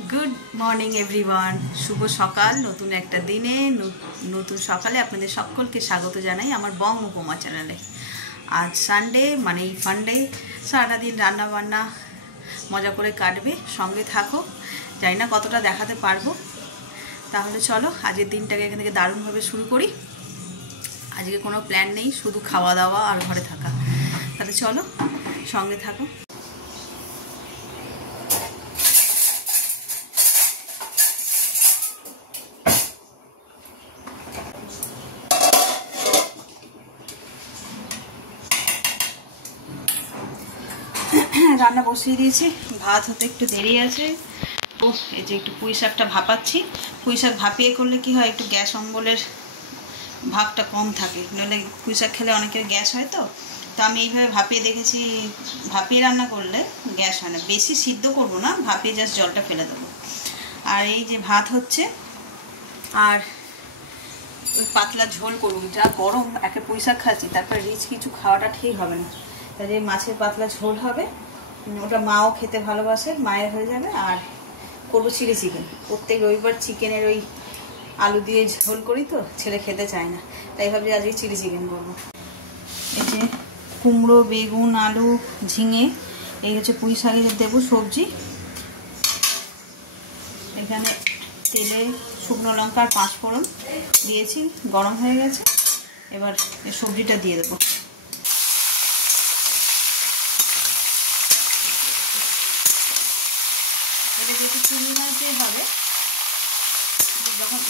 Good morning everyone शुभ सकाल नतून एक दिने नतून सकाले आपनादेर सकलके स्वागत जानाई आमार बंग उपमा चैनेले। आज सानडे माने फान्डे सारा दिन रान्ना बान्ना मजा करे काटबे, संगे थाको। जानि ना कतटा देखाते पारबो, ताहले चलो आजेर दिनटाके एखान थेके दारुणभावे शुरू करी। आजके कोनो प्लान नेই, शुधु खावा दावा और घरे थाका। ताहले चलो संगे थाको। रान्ना बसिए दिएছি, भात होते একটু দেরি আছে। ও এই যে একটু পুঁই শাকটা ভাপাচ্ছি। পুঁই শাক ভাপিয়ে করলে কি হয়, একটু গ্যাস অম্বলের ভাগটা কম থাকে, নইলে পুঁই শাক খেলে অনেকের গ্যাস হয়। তো আমি এইভাবে ভাপিয়ে দেখেছি, ভাপিয়ে রান্না করলে গ্যাস হয় না। বেশি সিদ্ধ করব না, ভাপিয়ে জাস্ট জলটা ফেলে দেবো। আর এই যে ভাত হচ্ছে, আর ওই পাতলা ঝোল করব। যা গরম, একে পুঁই শাক খাচ্ছি, তারপর রিচ কিছু খাওয়াটা ঠিক হবে না। তাই মাছের পাতলা ঝোল হবে, ওটা মাও খেতে ভালোবাসে, মায়ের হয়ে যাবে। আর করবো চিলি চিকেন। প্রত্যেক রবিবার চিকেনের ওই আলু দিয়ে ঝোল করি, তো ছেলে খেতে চায় না, তাই ভাবছি আজকে চিলি চিকেন করবো। এই যে কুমড়ো, বেগুন, আলু, ঝিঙে, এই হচ্ছে পুঁই শাকে দেবো সবজি। এখানে তেলে শুকনো লঙ্কা আর 5 ফোড়ন দিয়েছি, গরম হয়ে গেছে। এবার এই সবজিটা দিয়ে দেবো। যেহেতু চিংড়ি মাছ দিয়ে হবে, যখন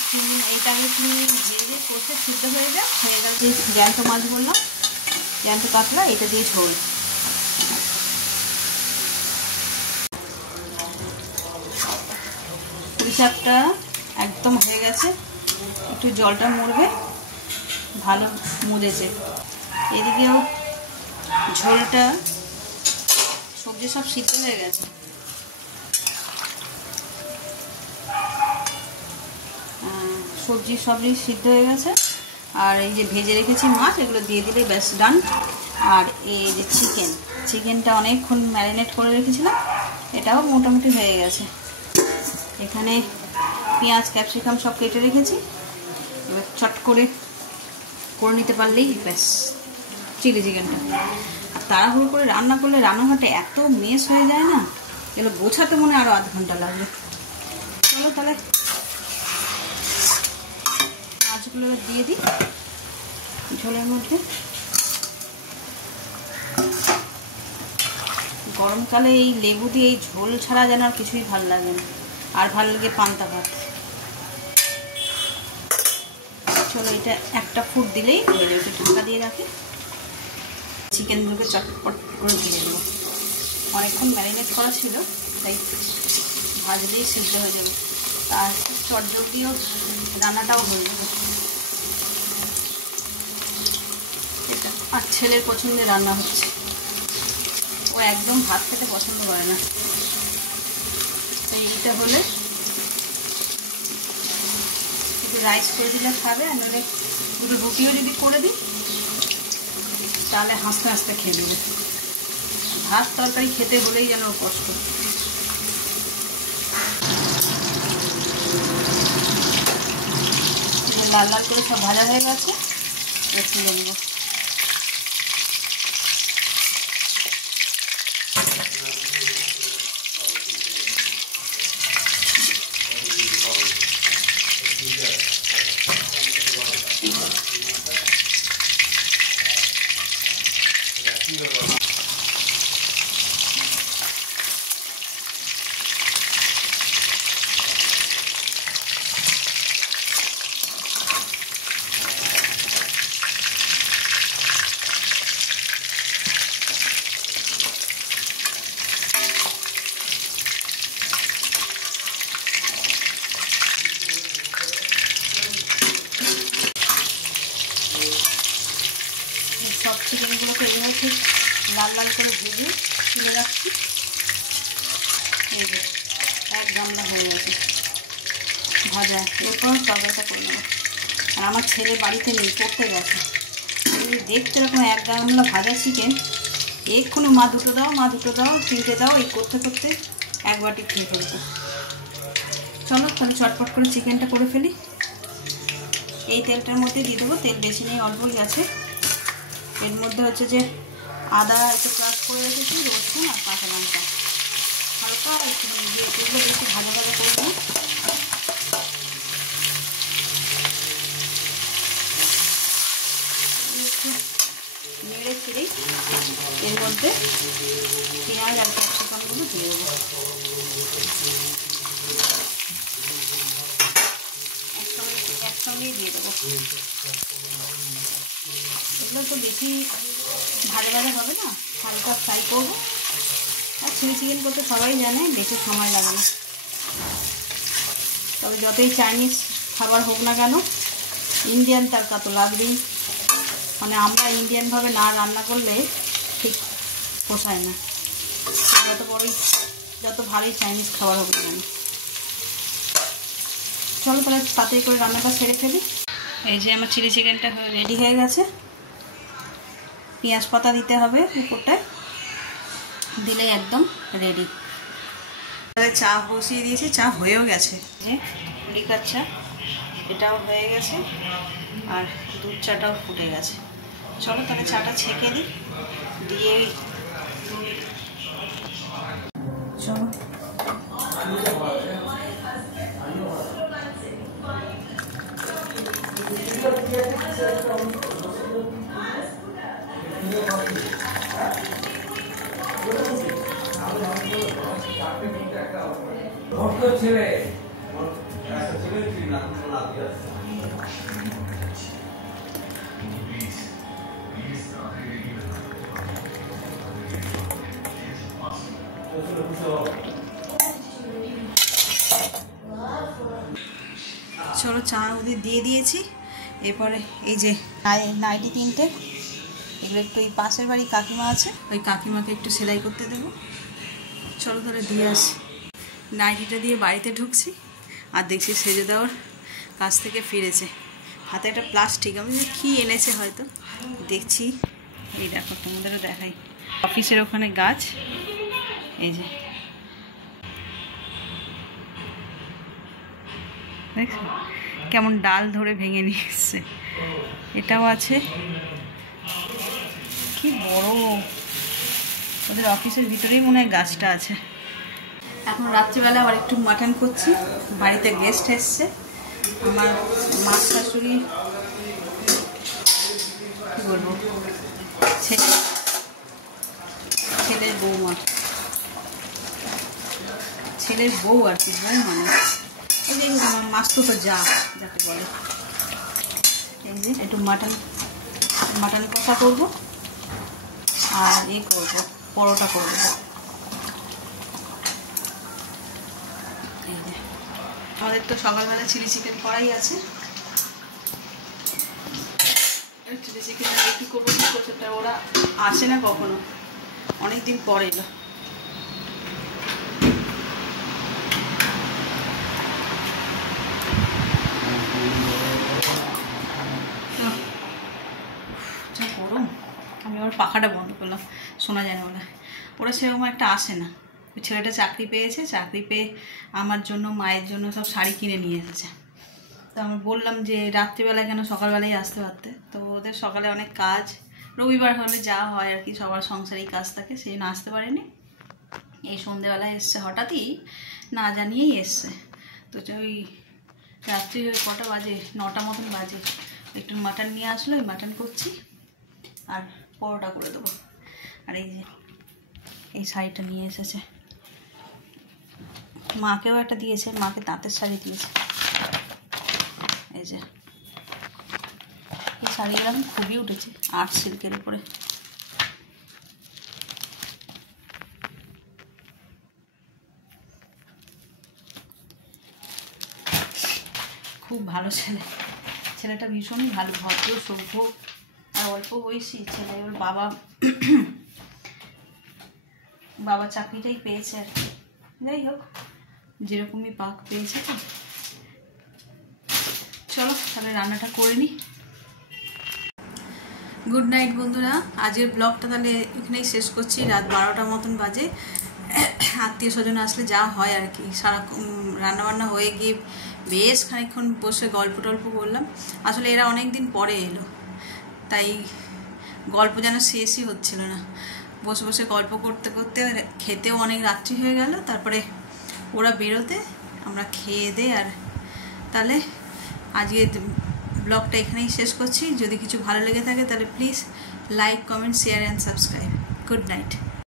এইটা আগে চিংড়ি ভেজে কষে সিদ্ধ হয়ে যায়, হয়ে গেল যে জ্যান্ত মাছ বললাম, জ্যান্ত কাতলা, এটা দিয়ে ঝোল। পুঁই শাকটা একদম হয়ে গেছে, একটু জলটা মরবে, ভালো মুড়েছে। এদিকেও ঝোলটা, সবজি সব সিদ্ধ হয়ে গেছে। সবজি সবই সিদ্ধ হয়ে গেছে। আর এই যে ভেজে রেখেছি মাছ, এগুলো দিয়ে দিলে ব্যাস ডান। আর এই যে চিকেনটা অনেকক্ষণ ম্যারিনেট করে রেখেছিলাম, এটাও মোটামুটি হয়ে গেছে। এখানে পেঁয়াজ, ক্যাপসিকাম সব কেটে রেখেছি, এবার চট করে নিতে পারলেই ব্যাস চিলি চিকেনটা। আর তাড়াহুড়ো করে রান্না করলে রান্নাঘরটা এত মেস হয়ে যায় না, এগুলো গোছাতে মনে আরও আধ ঘন্টা লাগবে। চলো তাহলে মাছগুলো দিয়ে দিই ঝোলের মধ্যে। গরমকালে এই লেবু দিয়ে এই ঝোল ছাড়া যেন আর কিছুই ভালো লাগে না। আর ভালো লাগে পান্তা ভাত। চলো এটা একটা ফুট দিলেই হয়ে যাবে। একটু ঢাকা দিয়ে রাখি, চিকেনগুলোকে চটপট করে দিয়ে দেবো। অনেকক্ষণ ম্যারিনেট করা ছিল, তাই ভাজলেই সিদ্ধ হয়ে যাবে। আর চটজলদিও রান্নাটাও হয়ে যাবে। এটা আর ছেলের পছন্দের রান্না হচ্ছে, ও একদম ভাত খেতে পছন্দ করে না। তাই এইটা হলে একটু রাইস করে দিলে খাবে, আর নাহলে দুটো রুটিও যদি করে দিই তাহলে হাসতে হাসতে খেয়ে দেবে। ভাত তরকারি খেতে হলেই যেন কষ্ট। লাল লাল করে সব ভাজা হয়ে গেছে, তুলে নেব। সব চিকেনগুলোকে এইভাবে লাল লাল করে ভেজে তুলে রাখছি। এই যে এক গামলা হয়ে গেছে ভাজা। এরপর তরকারিটা করে নেবো। আর আমার ছেলে বাড়িতে নেই, পড়তে গেছে। দেখতে এরকম এক গামলা ভাজা চিকেন, এক্ষুনি মা দুটো দাও, মা দুটো দাও, 3টে দাও, এই করতে করতে এক বাটি খেয়ে ফেলতো। চলো তাহলে চটপট করে চিকেনটা করে ফেলি। এই তেলটার মধ্যে দিয়ে দেবো, তেল বেশি নেই, অল্পই আছে। এর মধ্যে হচ্ছে যে আদা একটু ক্রাশ করে রেখেছি, রসুন আর কাঁচা লঙ্কা হালকা একটু দিয়ে, এগুলো বেশি ভালো ভালো করবো। একটু নেড়ে ছেড়েই এর মধ্যে পেঁয়াজ আর ক্যাপসিকামগুলো দিয়ে দেবো। একসঙ্গেই দিয়ে দেবো। এগুলো তো বেশি ভালো ভালো হবে না, হালকা ফ্রাই করবো। আর চিলি চিকেন করতে সবাই জানে বেশি সময় লাগে না। তবে যতই চাইনিজ খাবার হোক না কেন, ইন্ডিয়ান তড়কা তো লাগবেই। মানে আমরা ইন্ডিয়ানভাবে না রান্না করলে ঠিক পোষায় না, যত ভালোই চাইনিজ খাবার হোক না কেন। চলো তাহলে তাড়াতাড়ি করে রান্নাটা সেরে ফেলি। এই যে আমার চিলি চিকেনটা রেডি হয়ে গেছে। পেঁয়াজ পাতা দিতে হবে উপরটায়, দিলে একদম রেডি। তাহলে চা বসিয়ে দিয়েছি, চা হয়েও গেছে। যে লিকার চা এটাও হয়ে গেছে, আর দুধ চাটাও ফুটে গেছে। চলো তাহলে চাটা ছেঁকে দিই, দিয়ে চলো। চলো চা ওদের দিয়ে দিয়েছি। এরপরে এই যে নাইটি 3টে, এগুলো একটু ওই পাশের বাড়ি কাকিমা আছে, ওই কাকিমাকে একটু সেলাই করতে দেবো। চলো তাহলে দিয়ে আসি। নাইটিটা দিয়ে বাড়িতে ঢুকছি, আর দেখছি সেজে দেওয়ার কাছ থেকে ফিরেছে, হাতে একটা প্লাস্টিক, আমি কী এনেছে হয়তো দেখছি। এই দেখো, তোমাদেরও দেখাই, অফিসের ওখানে গাছ, এই যে দেখছো কেমন ডাল ধরে ভেঙে নিয়ে এসছে। এটাও আছে, কি বড়, ওদের অফিসের ভিতরেই মনে হয় গাছটা আছে। এখন রাত্রিবেলা আবার একটু মাটন করছি, বাড়িতে গেস্ট এসছে। আমার মা শাশুড়ি, কী বলবো, ছেলের বৌমা, ছেলের বউ আর কি, বউ মানে এই যে আমার মাস্তো তো যাকে বলে। এই যে একটু মাটন কষা করবো, আর করবো পরোটা করবো। এই যে আমাদের তো সকালবেলা চিলি চিকেন করাই আছে। চিলি চিকেন কি করবো, কী করছে, ওরা আসে না কখনো, অনেক দিন পর এলো। গরম, আমি আবার পাখাটা বন্ধ করলাম, শোনা যায় না বলে। ওরা সেরকম একটা আসে না। ওই ছেলেটা চাকরি পেয়েছে, চাকরি পেয়ে আমার জন্য, মায়ের জন্য সব শাড়ি কিনে নিয়ে এসেছে। তো আমি বললাম যে রাত্রিবেলায় কেন, সকালবেলায় আসতে পারতে। তো ওদের সকালে অনেক কাজ, রবিবার হলে যা হয় আর কি, সবার সংসারেই কাজ থাকে, সেই জন্য আসতে পারেনি। এই সন্ধেবেলায় এসছে, হঠাৎই না জানিয়েই এসছে। তো ওই রাত্রি কটা বাজে, 9টা মতন বাজে, একটু মাটন নিয়ে আসলো, ওই মাটন করছি আর পরোটা করে দেবো। আর এই যে এই শাড়িটা নিয়ে এসেছে, মাকেও একটা দিয়েছে, মাকে তাঁতের শাড়ি দিয়েছে। এই যে এই শাড়িগুলো আমি খুবই উঠেছে, আর্ট সিল্কের উপরে। খুব ভালো ছেলে, ছেলেটা ভীষণই ভালো, ভদ্র, সভ্য, আর অল্প বয়সী ছেলে। ওর বাবা চাকরিটাই পেয়েছে আর কি, যাই হোক যেরকমই পাক পেয়েছে। তো চলো তাহলে রান্নাটা করে নিই। গুড নাইট বন্ধুরা, আজকের ব্লগটা তাহলে এখানেই শেষ করছি। রাত 12টা মতন বাজে। আত্মীয় স্বজন আসলে যা হয় আর কি, সারাক্ষণ রান্নাবান্না হয়ে গিয়ে বেশ খানিকক্ষণ বসে গল্প টল্প করলাম। আসলে এরা অনেক দিন পরে এলো, তাই গল্প যেন শেষই হচ্ছিল না। বসে বসে গল্প করতে করতে খেতেও অনেক রাত্রি হয়ে গেল। তারপরে ওরা বেরোতে আমরা খেয়ে দে আর তাহলে আজকে ব্লগটা এখানেই শেষ করছি। যদি কিছু ভালো লেগে থাকে তাহলে please like, comment, share and subscribe. Good night.